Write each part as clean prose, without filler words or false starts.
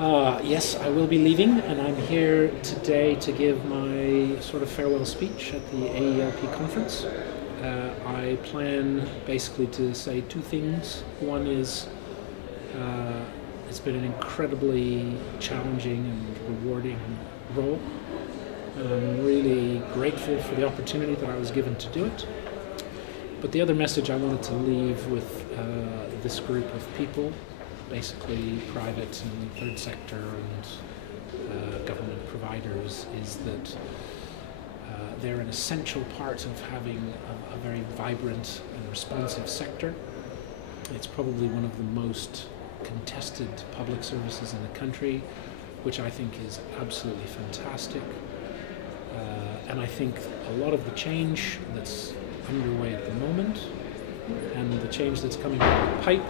Yes, I will be leaving, and I'm here today to give my sort of farewell speech at the AELP conference. I plan basically to say two things. One is it's been an incredibly challenging and rewarding role, and I'm really grateful for the opportunity that I was given to do it. But the other message I wanted to leave with this group of people, basically private and third sector and government providers, is that they're an essential part of having a very vibrant and responsive sector. It's probably one of the most contested public services in the country, which I think is absolutely fantastic. And I think a lot of the change that's underway at the moment and the change that's coming down the pipe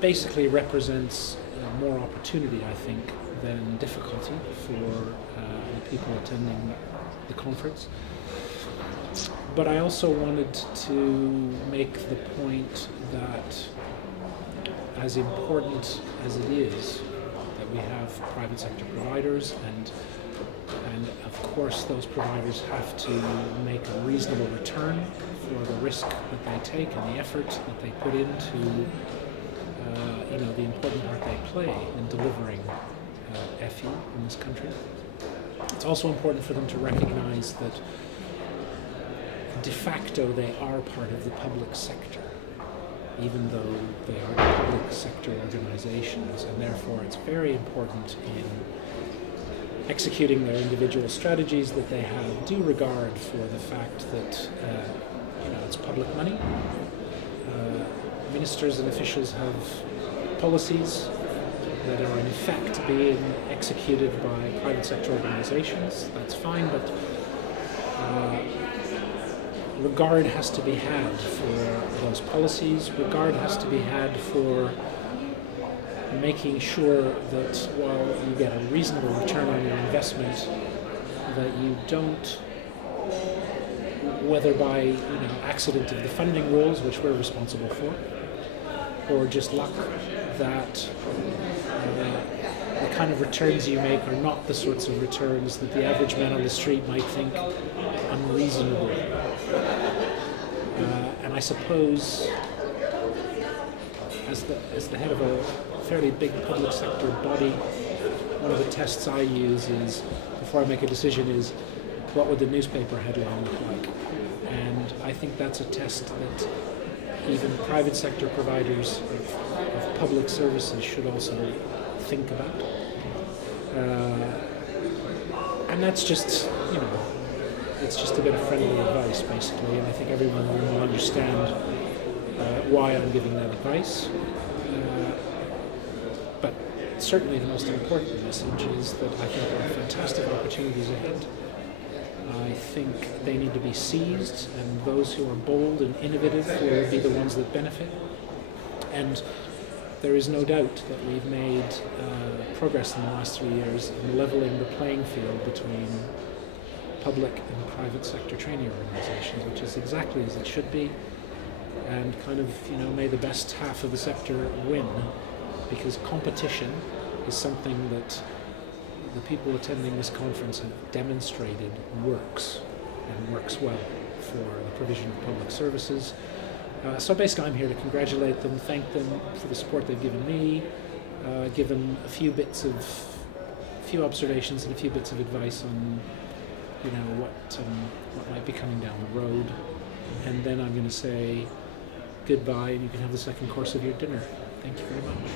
basically represents more opportunity, I think, than difficulty for the people attending the conference. But I also wanted to make the point that, as important as it is that we have private sector providers, and of course those providers have to make a reasonable return for the risk that they take and the effort that they put into the important part they play in delivering FE in this country. It's also important for them to recognize that de facto they are part of the public sector, even though they are public sector organizations, and therefore it's very important in executing their individual strategies that they have due regard for the fact that it's public money. Ministers and officials have policies that are in effect being executed by private sector organizations. That's fine, but regard has to be had for those policies. Regard has to be had for making sure that while you get a reasonable return on your investment, that you don't, whether by accident of the funding rules, which we're responsible for, or just luck, that the kind of returns you make are not the sorts of returns that the average man on the street might think unreasonable. And I suppose, as the head of a fairly big public sector body, one of the tests I use is, before I make a decision, is what would the newspaper headline look like? And I think that's a test that even private sector providers of public services should also think about. And that's just, it's just a bit of friendly advice, basically, and I think everyone will understand why I'm giving that advice. But certainly the most important message is that I think there are fantastic opportunities ahead. I think they need to be seized, and those who are bold and innovative will be the ones that benefit. And there is no doubt that we've made progress in the last 3 years in leveling the playing field between public and private sector training organizations, which is exactly as it should be, and kind of, may the best half of the sector win, because competition is something that the people attending this conference have demonstrated works, and works well for the provision of public services. So basically I'm here to congratulate them, thank them for the support they've given me, give them a few observations and a few bits of advice on what might be coming down the road, and then I'm going to say goodbye, and you can have the second course of your dinner. Thank you very much.